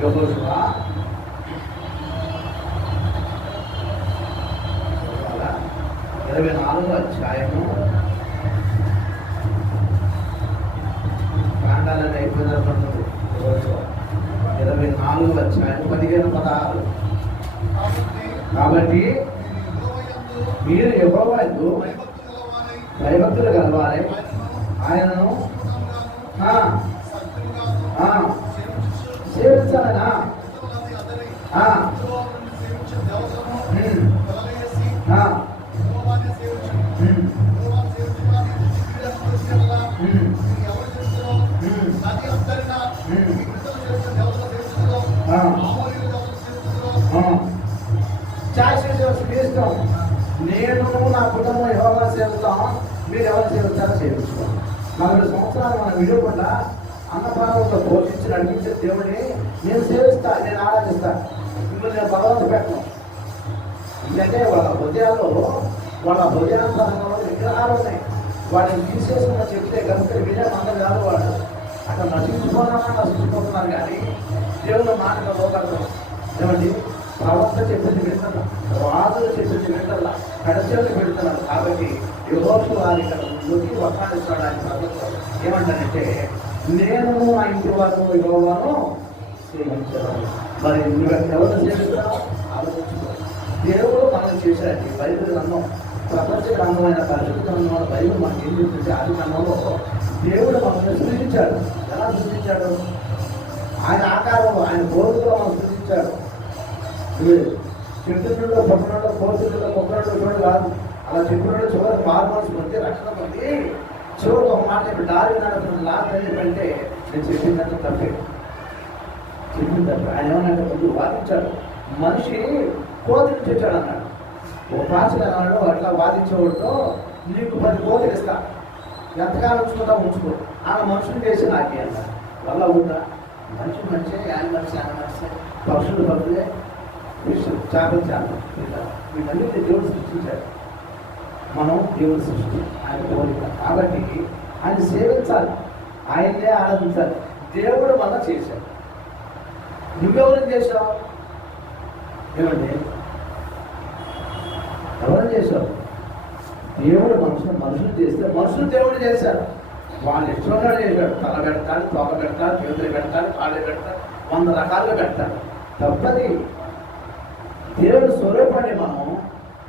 యెహోషువ 24వ అధ్యాయము కాండాలని అయిపోయిన 24వ అధ్యాయం 15-16. కాబట్టి మీరు యెహోవాయందు భయభక్తులు గలవారై ఆయనను సేవించాలనా? ఇష్టం. నేను నా కుటుంబం యెహోవాను సేవిస్తాం, మీరు ఎవరు సేవిస్తారో సేవించుకోండి. 40 సంవత్సరాలు మనం విడవకుండా అన్నపానంతో పోషించి నడిపించే దేవుడిని నేను సేవిస్తా, నేను ఆరాధిస్తాను. ఇప్పుడు నేను భగవంతు పెట్టను. ఎందుకంటే వాళ్ళ హృదయాంతరంలో విగ్రహాలు ఉన్నాయి. వాటిని తీసేసుకుని చెప్తే కనుక వినే మందం కాదు. వాడు అక్కడ నశించిపోతున్నారు కానీ దేవుడు మాటలు లోకడతాం. ఏమండి, ప్రవక్త చెప్పింది వింటున్నాం, రాజులు చెప్పింది వింటల్లా, కడచేలు పెడుతున్నారు. కాబట్టి యెహోషువ ఇక్కడ ముందుకి వక్కాడిస్తాడు. ప్రభుత్వం ఏమంటానంటే, నేను ఆ ఇంటి వారు యెహోవాను సేవించాను. మరి నువ్వు ఎవరు సేవిస్తావు? ఆలోచించుకో. దేవుడు మనం చేశాడు. బైబిల్ గ్రంథం ప్రపంచ గ్రంథమైన పరిశుద్ధ గ్రంథంలో బైబిల్ మనకి ఏం చెప్తుంటే ఆది గ్రంథంలో దేవుడు మనల్ని సృష్టించాడు. ఎలా సృష్టించాడు? ఆయన ఆకారంలో, ఆయన కోరికలో మనం సృష్టించాడు. చెట్టులో పక్కనలో కోతుల్లో కొక్కడో చూడు కాదు. అలా చెట్టులో చివరికి మార్మల్స్ పొంది రక్షణ పొంది చివరికి ఒక మాట దారి లాస్ట్ అంటే నేను చెప్పిందంటే తప్పే, చెప్పింది తప్పే. ఆయన ఏమన్నా ముందు వాదించాడు. మనిషి కోతిని తెచ్చాడు అన్నాడు. ఒక ప్రాచీన అన్నాడు, అట్లా వాదించేవాడితో నీకు 10 కోతులు ఇస్తా, ఎంతకాలం ఉంచుకో. ఆమె మనుషులు చేసి నాకే అన్నాడు. వల్ల ఉందా? మనిషి మనిషే, ఆయన మనిషి పక్షులు పక్షులే, చేపలు వీటన్నిటిని దేవుడు సృష్టించాడు. మనం దేవుడు సృష్టి, ఆయన కోరిక. కాబట్టి ఆయన సేవించాలి, ఆయన్నే ఆరాధించాలి. దేవుడు మనం చేశాడు. నువ్వెవరు చేశావు? ఏమండి, ఎవరు చేశావు? దేవుడు మనుషులు చేస్తే మనుషులు దేవుడు చేశారు. వాళ్ళు ఇష్టంగా చేశాడు. తల పెడతాడు, తోక పెడతాడు, చేతులు పెడతాడు, కాళ్ళు పెడతాడు, 100 రకాలుగా పెడతాడు. తప్పది. దేవుడు స్వరూపాన్ని మనం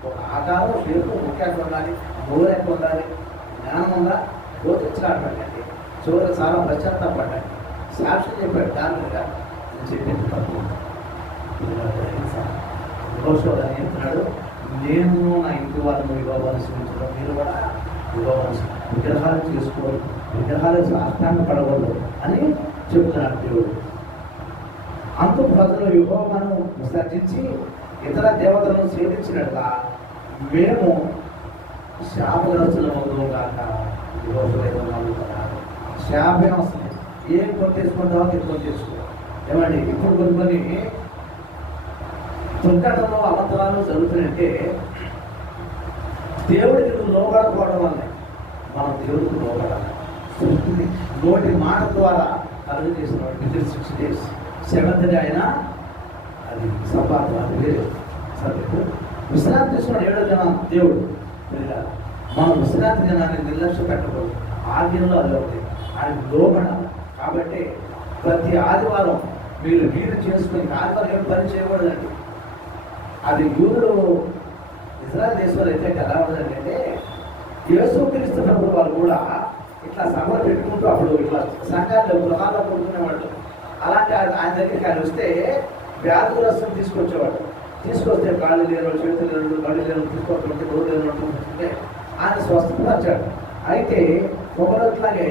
ఒక ఆకారం షేపు ముఖ్యంగా ఉండాలి, నోరు ఎక్కువ ఉండాలి, జ్ఞానం ఉందా, గోతించడానికి చివరికి చాలా పశ్చాత్తాపడ్డాడు. సాక్షి చెప్పాడు. దాని మీద నేను చెప్పింది తప్పు. యెహోషువ చెప్తున్నాడు, నేను నా ఇంటి వారిని యెహోవాను సేవించడం, మీరు కూడా యెహోవాను విగ్రహాలు చేసుకోవాలి, విగ్రహాలు సాష్టాంగ పడవద్దు అని చెప్తున్నాడు దేవుడు. అందుకు ప్రజలు యెహోవాను విసర్జించి ఇతర దేవతలను సేవించినట్లా మేము శాపగ్రస్తులమవుతాం కాక. శాపం వస్తుంది. ఏం కొట్టేసుకుంటామో ఎక్కువ చేసుకోవాలి. ఏమండి, ఇప్పుడు కొన్ని దుర్ఘటనలు అవంతరాలు జరుగుతున్నాయంటే దేవుడికి నువ్వు లోబడకపోవడం వల్ల మనం దేవుడికి లోబడాలి. నోటి మాట ద్వారా కలుగు చేసిన 6 days 7th day అయినా అది సంపాదన, అది వేరే సబ్జెక్టు. విశ్రాంతి తీసుకున్నాడు 7వ దినం దేవుడు. మనం విశ్రాంతి దినాన్ని నిర్లక్ష్యం పెట్టకూడదు. ఆజ్ఞలో అది ఒకటి, ఆయన లోబడాలి. కాబట్టి ప్రతి ఆదివారం మీరు చేసుకుని ఆదివారం పని చేయకూడదండి. అది యూదులు ఇజ్రాయెల్ దేశంలో అయితే ఎలా ఉండదంటే, యేసుక్రీస్తు ప్రభువు వాళ్ళు కూడా ఇట్లా సభలు పెట్టుకుంటూ అప్పుడు ఇట్లా సంఘాల్లో గృహాల్లో కొడుకునేవాళ్ళు. అలాంటి ఆయన దగ్గరికి ఆయన వస్తే వ్యాధుగ్రస్తులు తీసుకొచ్చేవాడు. తీసుకొస్తే కాళ్ళు లేరు, చేతులు లేరు, కళ్ళు లేరు తీసుకొస్తుంటే రోజు లేనుంటే ఆయన స్వస్థపరిచాడు. అయితే ఒకరోజులాగే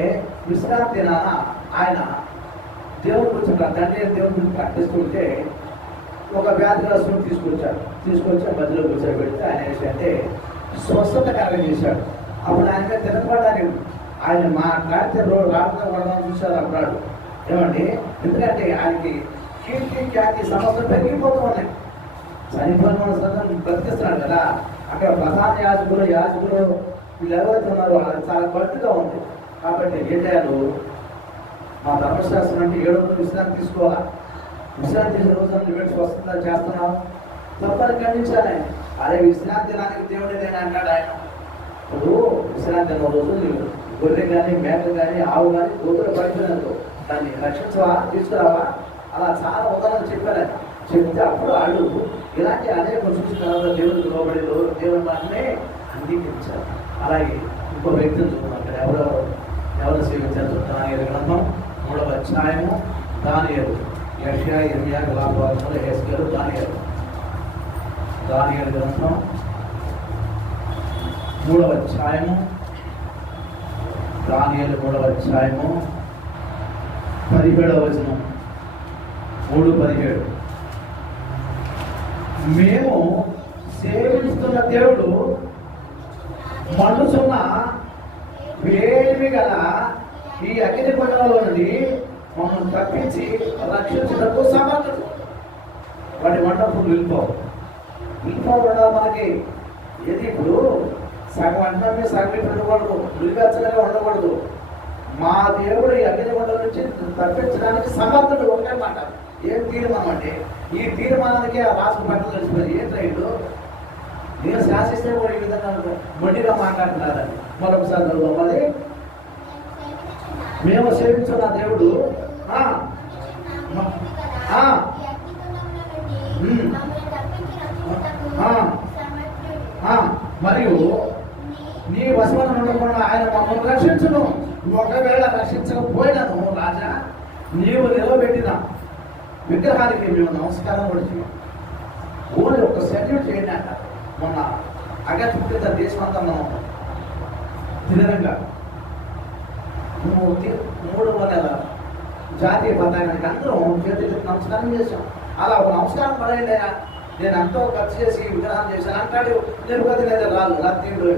విశ్రాంతి ఆయన దేవుడి గురించి తండ్రి దేవుడి గురించి ప్రకటిస్తుంటే ఒక వ్యాధిగ్రస్తుని తీసుకొచ్చి మధ్యలో కూర్చోబెడితే ఆయన ఏంటంటే స్వస్థత కలగజేశాడు. అప్పుడు ఆయన మీద తినపడడానికి ఆయన మాట్లాడితే రాకుండా పడదాం చూశారు అప్పుడు. ఏమండి, ఎందుకంటే ఆయనకి కీర్తి ఖ్యాతి సమస్యలు పెరిగిపోతూ ఉన్నాయి. చనిపోయిన సందర్భం బ్రతికిస్తున్నాడు కదా. అక్కడ ప్రధాన యాజకులు వీళ్ళు ఎవరైతే ఉన్నారో వాళ్ళకి చాలా గట్టిగా ఉంది. కాబట్టి ఏం చేయాలి? మా ధర్మశాస్త్రం అంటే 7 రోజులు విశ్రాంతి తీసుకోవాలా. విశ్రాంతి రోజున లిమిట్స్ వస్తుందా చేస్తున్నావు తప్పని ఖండించాలి. అరే విశ్రాంతి దినానికి దేవుడే నేను అన్నాడు ఆయన. ఇప్పుడు విశ్రాంతి అన్న రోజు గొర్రె కానీ మేక కానీ ఆవు కానీ గోతులు పడిపోయినందుకు దాన్ని రక్షించవా తీసుకురావా అలా చాలా ఉదాహరణలు చెప్పారు ఆయన. చెప్తే అప్పుడు వాళ్ళు ఇలాంటి అనేక చూసిన తర్వాత దేవుడికి లోబడి దేవుని మాటనే అంగీకరించారు. అలాగే ఇంకో వ్యక్తిని చూస్తున్నాం అక్కడ ఎవరు సేవించారు దానియేలు గ్రంథం 3వ అధ్యాయము. దానియేలు యెషయా ఇర్మీయా గలాతీయులు హెస్కేలు దానియేలు గ్రంథం 3వ అధ్యాయము. దానియేలు 3వ అధ్యాయము 17వ వచనం 3:17. మేము సేవిస్తున్న దేవుడు మండుచున్న వేడిమి గల ఈ అగ్ని కొండలలో నుండి మమ్మల్ని తప్పించి రక్షించడానికి సమర్థుడు. వాటి మంటప్పుడు వెళ్ళిపోవడం మనకి ఏది ఇప్పుడు సగం అంటమే సగం ఉండకూడదు, నిలువెచ్చగా ఉండకూడదు. మా దేవుడు ఈ అగ్ని కొండల నుంచి తప్పించడానికి సమర్థుడు. ఒకటే మాట. ఏం తీర్మానం అంటే ఈ తీర్మానానికి ఆ రాష్ట్ర పట్టణం తెలిసిపోయింది. ఏం రైలు నేను శాసిస్తే కూడా ఈ విధంగా మొండిగా మాట్లాడుతున్నారని మరొకసారి చదువుకోవాలి. మేము సేవించున్న దేవుడు మరియు నీ వశమైన ఉండకుండా ఆయన మమ్మల్ని రక్షించును. ఒకవేళ రక్షించకపోయినాను రాజా నీవు నిలబెట్టిన విగ్రహానికి మేము నమస్కారం కూడా చేయం. ఓన్లీ ఒక సెల్యూట్ చేయండి అంట. మొన్న ఆగస్టు 15 దేశం అంతా మనం తిరంగా 3వ నెల జాతీయ పతాకానికి అందరం చేతులు నమస్కారం చేశాం. అలా ఒక నమస్కారం పడేయండి అయినా నేను ఎంతో ఖర్చు చేసి విగ్రహం చేశాను అంటాడు. తిరుపతి లేదా రాదు నా దేవుడు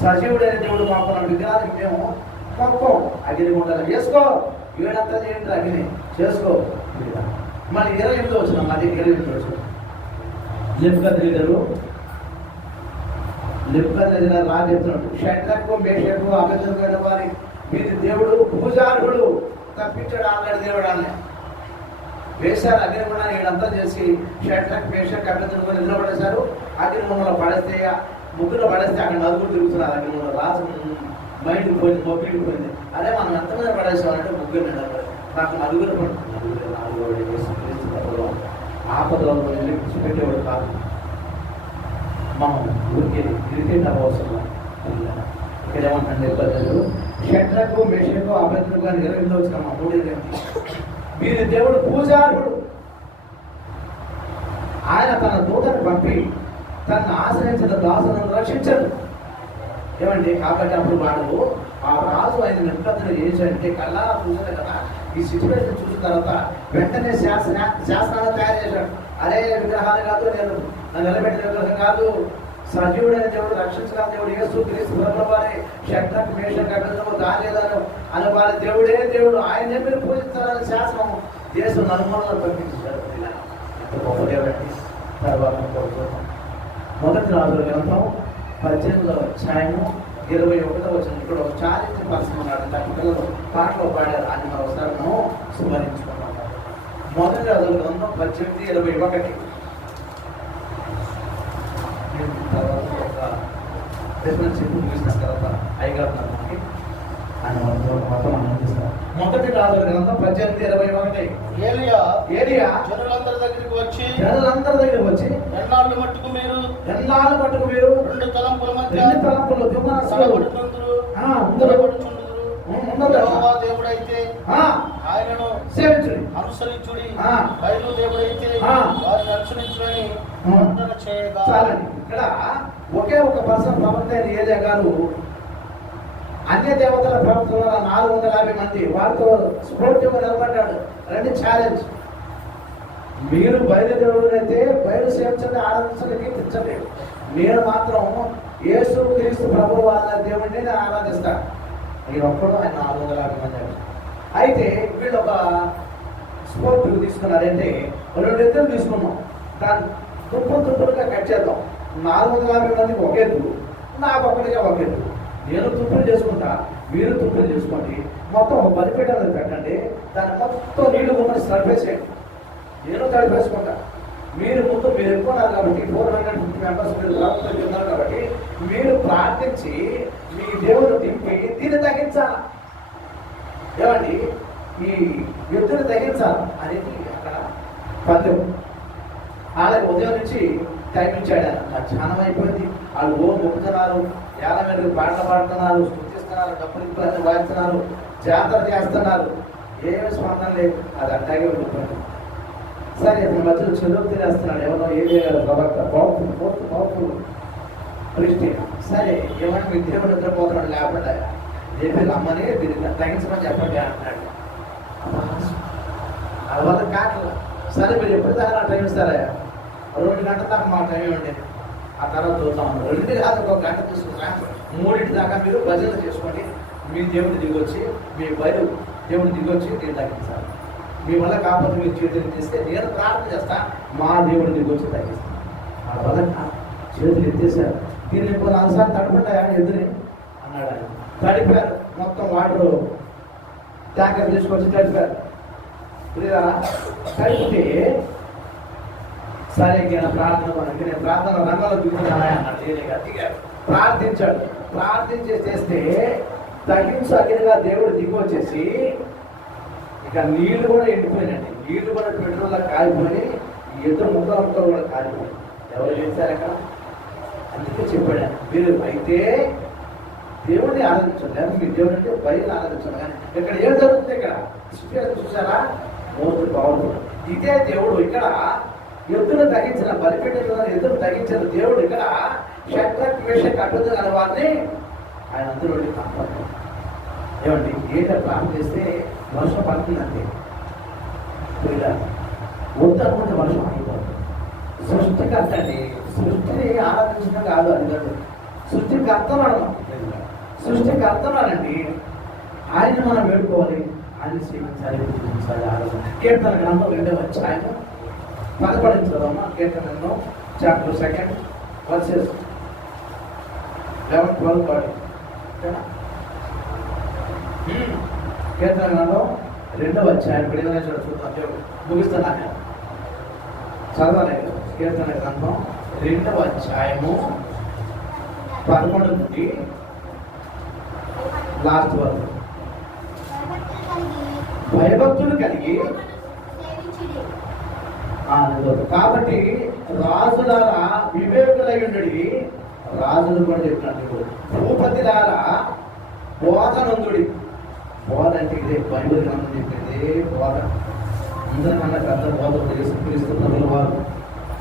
సజీవుడైన దేవుడు మాకున్న విగ్రహానికి మేము మొక్కం. అగ్ని ఉండాలి చేసుకో, ఏడంతా చేయండి అగ్ని చేసుకో. మళ్ళీ 28 వచ్చినాం. అది 28 వచ్చినాం. లిప్కద్నెజరు రాజు చెప్తున్నాడు, షడ్రకు మేషకు అబేద్నెగో వారి వీరి దేవుడు పూజారుడు తప్పించాడు ఆల్రెడీ దేవుడు అని వేశారు. అగ్ని కూడా వీళ్ళంతా చేసి షడ్రకు మేషకు అబేద్నెగో నిలబడేశారు. అగ్ని మమ్మల్ని పడేస్తే ముగ్గురు పడేస్తే అక్కడ నలుగురు తిరుగుతున్నారు. అగ్ని మమ్మల్ని రాజు మైండ్ పోయింది, మొక్కిడి పోయింది. అదే మనం ఎంతమంది పడేసామంటే ముగ్గురు నిలబడి నాకు నలుగురు ఆపదలో విడిచిపెట్టేవాడు కాదు. మనం ఊరికి క్రికెట్ అవసరం. ఇక్కడ ఏమంటే ఇబ్బందులు షడ్రకు మేషకు అబేద్నెగో అని 28 వచ్చిన మా 3 వీరి దేవుడు పూజారుడు. ఆయన తన దూతను పంపి తనను ఆశ్రయించిన దాసులను రక్షించడు. ఏమండి కాబట్టి అప్పుడు వాడు ఆ రాజు ఆయన నిబద్ధన చేశాడంటే కల్లారా చూసాడు కదా. ఈ సిచ్యువేషన్ చూసిన తర్వాత వెంటనే శాసనాలు తయారు చేశాడు. అరే విగ్రహాలు కాదు, నేను నన్ను నిలబెట్టిన విగ్రహం కాదు, సజీవుడైన దేవుడు రక్షించగల దేవుడు యేసు క్రీస్తు వారి షడ్రకు మేషకు అబేద్నెగో దానియేలు అని వారి దేవుడే దేవుడు, ఆయనే మీరు పూజించాలని శాసనం దేశం నలుమూలలు పంపించారు. ఎంత గొప్ప దేవుడండి. తర్వాత మొదటి రాజుల గ్రంథం 18వ అధ్యాయము 21వ వచనం. ఇక్కడ ఒక ఛాలెంజ్ పర్సన్ ఉన్నాడు. దాని పిల్లలు పాటలో పాడారు. అని మనం ఒకసారి మనం స్మరించుకున్నాం. మొదటి రాజుల గ్రంథం 18:21. ముగిసిన తర్వాత అయ్యగారు ఆయన మొత్తం అందిస్తారు. మొదటి రాజుల గ్రంథం 18:21. ఏలియా జనులందరి దగ్గరికి వచ్చి ఎన్నాళ్ళు మట్టుకు మీరు 2 తలంపుల మధ్య దేవుడైతే ఆయనను అనుసరించుడి, బయలు దేవుడైతే వారిని అనుసరించుడని చేయగా. ఇక్కడ ఒకే ఒక పర్సన్ ప్రవక్త ఏలియా గారు అన్య దేవతల ప్రవక్తల 450 మంది వారితో స్ఫూర్తిగా నిలబడ్డాడు. రెండు ఛాలెంజ్. మీరు బయలుదేరుడైతే బయలు సేవించండి, ఆరాధించండి, కీర్తించండి. నేను మాత్రం యేసు క్రీస్తు ప్రభు వాళ్ళ దేవుడిని నేను ఆరాధిస్తాను. మీరు ఒక్కడు ఆయన 450 మంది. అయితే వీళ్ళు ఒక స్పోర్ట్ తీసుకున్నారు. అంటే 2 ఎద్దులు తీసుకున్నాం. దాన్ని తుప్పులుగా కట్ చేద్దాం. 450 మందికి ఒక ఎద్దు, నాకు ఒక్కడిగా ఒక ఎద్దు. నేను తుప్పులు చేసుకుంటా, మీరు తుప్పులు చేసుకోండి. మొత్తం ఒక బలిపీఠాలు పెట్టండి. దాన్ని మొత్తం నీళ్లు కొమ్మని సర్వేసేయండి. నేను తడిపేసుకుంటా. మీరు ముందు మీరు ఎక్కున్నారు కాబట్టి 450 మెంబర్స్ మీరు ప్రభుత్వం ఉన్నారు కాబట్టి మీరు ప్రార్థించి మీ దేవుడు దింపి దీన్ని తగ్గించాలి. ఏమండి ఈ యుద్ధుని తగ్గించాలి అనేది అక్కడ పద్యం. అలాగే ఉదయం నుంచి టైం ఇచ్చాడు. ధ్యానం అయిపోయింది. వాళ్ళు మొక్కుతున్నారు, ఏళ్ళ మీద పాటలు పాడుతున్నారు, స్థుతిస్తున్నారు, డబ్బులు ఇప్పులన్నీ వాయిస్తున్నారు, జాతర చేస్తున్నారు. ఏమి స్పందన లేదు. అది అట్టాగే ఉండిపోయింది. సరే అతని మధ్యలో చెరువు తినేస్తున్నాడు. ఎవరో ఏదే ప్రవక్త పవర్ఫుల్ క్రిస్టియన్. సరే ఏమన్నా మీ దేవుడు నిద్రపోతున్నాడు లేకుండా దేవుడు అమ్మని దీన్ని తగ్గించమని చెప్పండి అంటున్నాడు. అది వల్ల కాదు. సరే మీరు ఎప్పుడు దాకా టైం ఇస్తారా? 2 గంటల దాకా మా టైం ఇవ్వండి. ఆ తర్వాత చూద్దాం. 2 కాదు, 1 గంట తీసుకున్నా 3 దాకా మీరు భజన చేసుకోండి. మీ దేవుడు దిగొచ్చి మీ బయలు దేవుడు దిగొచ్చి నేను తగ్గించాలి. మీ వల్ల కాకపోతే మీరు చేతులు తీస్తే నేను ప్రార్థన చేస్తా, మా దేవుడు దిగొచ్చి తగ్గిస్తాను. ఆ వల్ల చేతులు ఎత్తేసారు. దీన్ని 4 సార్లు తడపంటాయా ఎదురు అన్నాడు ఆయన. తడిపారు. మొత్తం వాటర్ ట్యాంకర్ తీసుకొచ్చి తడిపారు. తడిపితే సరే నేను ప్రార్థన రంగంలో దిగుతున్నాయా అన్నాడు. ప్రార్థించాడు. ప్రార్థించే చేస్తే తగ్గించు అగ్నిగా దేవుడు దిగొచ్చేసి ఇక నీళ్లు కూడా ఎండిపోయినండి. నీళ్లు కూడా పెట్రోల్ కాలిపోయి ఎదురు ముక్కలు కూడా కాలిపోయి. ఎవరు చేశారు అక్కడ? అందుకే చెప్పాడు మీరు అయితే దేవుడిని ఆరాధించండి, లేదా మీ దేవుడు అంటే బయలు ఆరాధించండి. కానీ ఇక్కడ ఏం జరుగుతుంది? ఇక్కడ సిచ్యువేషన్ చూసారా? Most powerful. ఇదే దేవుడు ఇక్కడ ఎద్దును తగ్గించిన బలిపెట్టిన ఎద్దును తగ్గించిన దేవుడు ఇక్కడ శత్రుక్ మేషక్ అబేద్నెగో అనే వారిని ఆయన అందులో కాపాడు. ఏమండి ఏంటో ప్రార్థన చేస్తే వర్షం పడుతుందంటే వద్దనుకుంటే వర్షం అయిపోతుంది. సృష్టికర్త అండి. సృష్టిని ఆరాధించడం కాదు, అది కాదు. సృష్టికర్తనాడు. సృష్టికర్తనాడండి. ఆయన మనం వేడుకోవాలి, ఆయన సేవించాలి, పూజించాలి, ఆరాధన. కీర్తన గ్రంథం 2వ అధ్యాయం 11 చదవమ్మా. కీర్తన గ్రంథం చాప్టర్ 2 వర్సెస్ 11, 12. కీర్తన గ్రంథం 2వ అధ్యాయం 11 చూద్దాం. ముగిస్తున్నా చదవాలి. కీర్తన గ్రంథం 2వ అధ్యాయము 11 నుండి లాస్ట్ వరకు. భయభక్తులు కలిగి కాబట్టి రాజులారా వివేకులై ఉండి, రాజులు కూడా చెప్పినట్టు భూపతిలారా బోధనందుడి. బోధ అంటే ఇదే బైబిల్ గ్రంథం చెప్పింది బోధ. అందరికన్నా పెద్ద బోధ యేసుక్రీస్తు వారు.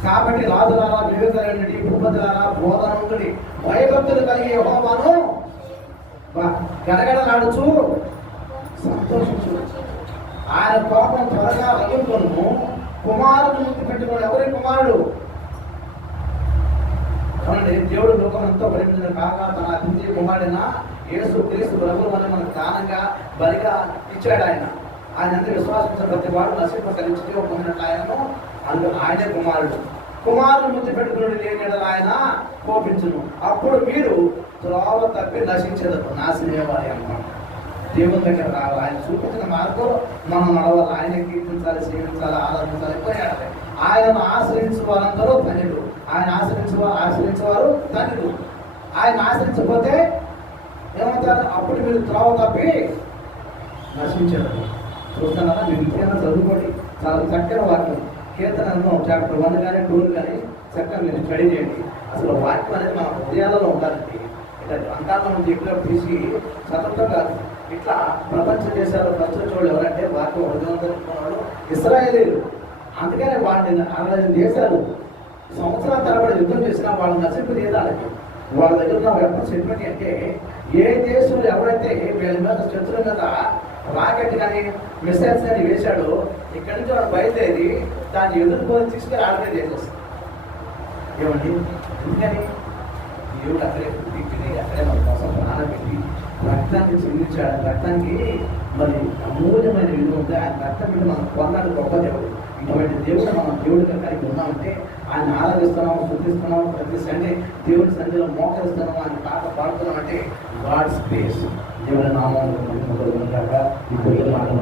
కాబట్టి రాజులారా వివేకులై ఉండి, భూపతిలారా బోధనందుడి, భయభక్తులు కలిగి యెహోవాను గడగడలాడుచు సంతోషించు. ఆయన కోపం త్వరగా రగులుకొను. కుమారుడు ముక్తి పెట్టుకోడు. ఎవరి కుమారుడు? అవునండి. దేవుడు లోకం ఎంతో పరిమితిన కాక తన అతిథి కుమారుడైన యేసుక్రీస్తు ప్రభువు అని మనకు దానంగా బలిగా ఇచ్చాడు. ఆయన ఎంత విశ్వాసించిన ప్రతి వాడు నశింప కలిసి పొందినట్లు ఆయనను అందులో ఆయనే కుమారుడు. కుమారుడు ముక్తి పెట్టుకుని లేని ఆయన కోపించును. అప్పుడు మీరు త్రోవ తప్పి నశించేదకు నాశనమేవారి అన్నమాట. దేవుని దగ్గర రావాలి. ఆయన చూపించిన మార్గంలో మనం నడవాలి. ఆయన కీర్తించాలి, సేవించాలి, ఆరాధించాలి, పోయాలి. ఆయనను ఆశ్రయించే వారందరూ ధన్యులు. ఆయన ఆశ్రయించేవారు ధన్యులు. ఆయన ఆశ్రయించకపోతే ఏమవుతారు? అప్పుడు మీరు త్రోవ తప్పి నశించారు. చూస్తున్నారా? మీరు ఇంకేమైనా చదువుకోండి. చాలా చక్కని వాక్యం. కీర్తనను చాప్టర్ 1 కానీ 2 కానీ చక్కగా మీరు స్టడీ చేయండి. అసలు వాక్యం అనేది మన హృదయాలలో ఉండాలండి. ఇట్లా గ్రంథాల నుంచి ఎక్కువ తీసి చదవటం కాదు. ఇట్లా ప్రపంచ దేశాలు ప్రపంచంలో ఎవరంటే వాక్యం హృదయవంతులు ఇశ్రాయేలీలు. అందుకనే వాళ్ళని 65 దేశాలు సంవత్సరాల తరబడి యుద్ధం చేసినా వాళ్ళ నశింపు లేదా వాళ్ళ దగ్గర ఉన్న వెపన్స్ ఎటువంటి అంటే ఏ దేశంలో ఎవరైతే వీళ్ళ మీద శత్రుల మీద రాకెట్ కానీ మిసైల్స్ కానీ వేశాడో ఇక్కడి నుంచి వాడు బయలుదేరి దాన్ని ఎదుర్కొని తీసుకొని ఆర్డర్ చేసేస్తాం. ఏమండి? ఎందుకని దేవుడు అక్కడే పుట్టింది, అక్కడే మన కోసం ప్రాణం పెట్టి రక్తాన్ని చెల్లించాడు. రక్తానికి మరి అమూల్యమైన విలువ ఉంది. ఆయన రక్తం పెట్టి మనం కొన్నాడు గొప్ప దేవుడు. ఇటువంటి దేవుడు మనం దేవుడిగా కలిగి ఉన్నామంటే ఆయన ఆరాధిస్తున్నాము, శుద్ధిస్తున్నాము, ప్రతి సండే దేవుడి సన్నిధిలో మోకరిస్తున్నాము, ఆయన పాట పాడుతున్నాం అంటే గాడ్స్ గ్రేస్. దేవుడి నామాలు ఇప్పుడు మాటలు